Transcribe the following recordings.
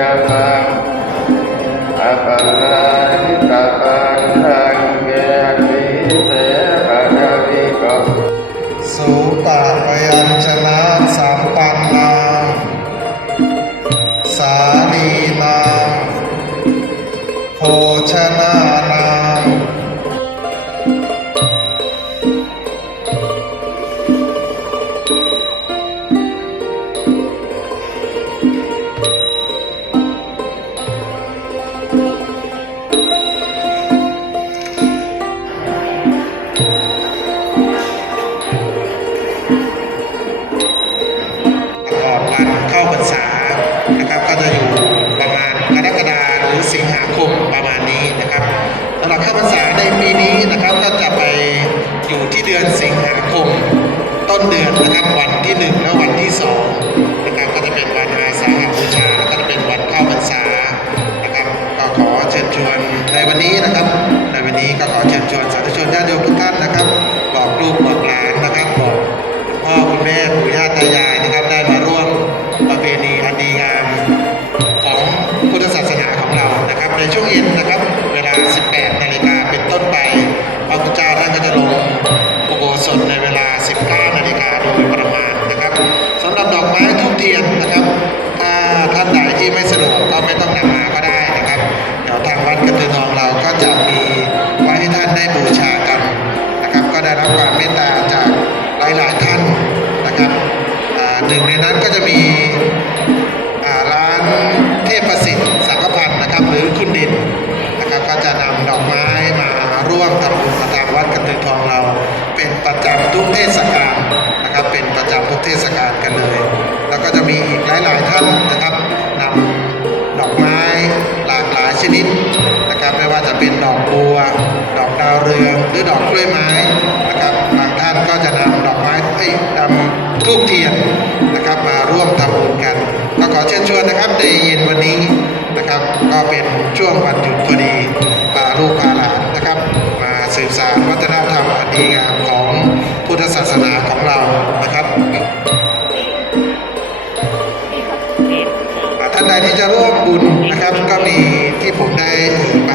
ยังอัปปะนิตาปัง กอนวันเข้าพรรษานะครับก็จะอยู่ประมาณกรกฎาหรือสิงหาคมประมาณนี้นะครับสำหรับเข้าพรรษาในปีนี้นะครับก็จะไปอยู่ที่เดือนสิงหาคม ต้นเดือนนะครับวันที่ 1 และวันที่ 2 ช่วงเย็นนะครับ เวลา 18 นาฬิกาเป็นต้นไปพระพุทธเจ้าท่านก็จะลงอุโบสถในเวลา 19 นาฬิกาโดยประมาณนะครับสำหรับดอกไม้ทูบเทียนนะครับ ถ้าท่านใดที่ไม่สะดวกก็ไม่ต้องนำมาก็ได้นะครับเดี๋ยวทางวัดกระตือทองเราก็จะมีไว้ให้ท่านได้บูชากันนะครับ ก็ได้รับความเมตตาจากหลายๆท่านนะครับหนึ่งในนั้นก็จะมีร้านเทพประสิทธิ์ ดินนะครับก็จะนำดอกไม้มาร่วมทำบุญกับทางวัดกระตือทองเรา เป็นประจำทุกเทศกาลนะครับ เป็นประจำทุกเทศกาลกันเลย แล้วก็จะมีอีกหลาย ๆ ท่านนะครับนำดอกไม้หลากหลายชนิดนะครับ ไม่ว่าจะเป็นดอกบัว ดอกดาวเรืองหรือดอกกล้วยไม้นะครับบางท่านก็จะนำดอกไม้เอ้ยนำทูบเทียนนะครับมาร่วมทำบุญกันก็ขอเชิญชวนนะครับในเย็นวันนี้ นะครับ ก็เป็นช่วงวันหยุดพอดีพาลูกพาหลานนะครับ มาสืบสานวัฒนธรรมอันดีงามของพุทธศาสนาของเรานะครับท่านใดที่จะร่วมบุญนะครับ ก็มีที่ผมได้ไป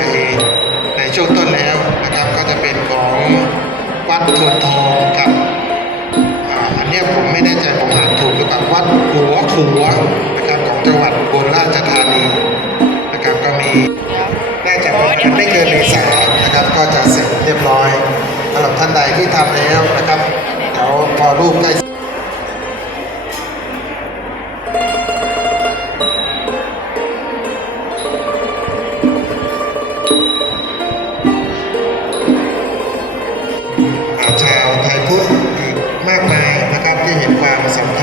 ในช่วงต้นแล้วนะครับ ก็จะเป็นของวัดทวนทองกับอ่าอันนี้ผมไม่แน่ใจผมอ่านถูกหรือเปล่าวัดหัวขัวนะครับของจังหวัดอุบลราชธานี น่าจะไม่เกินเมษานะครับ ก็จะเสร็จเรียบร้อยสำหรับท่านใดที่ทำแล้วนะครับเดี๋ยวพอรูปใกล้ชาวไทยพุทธมากมายนะครับที่เห็นความสำคัญ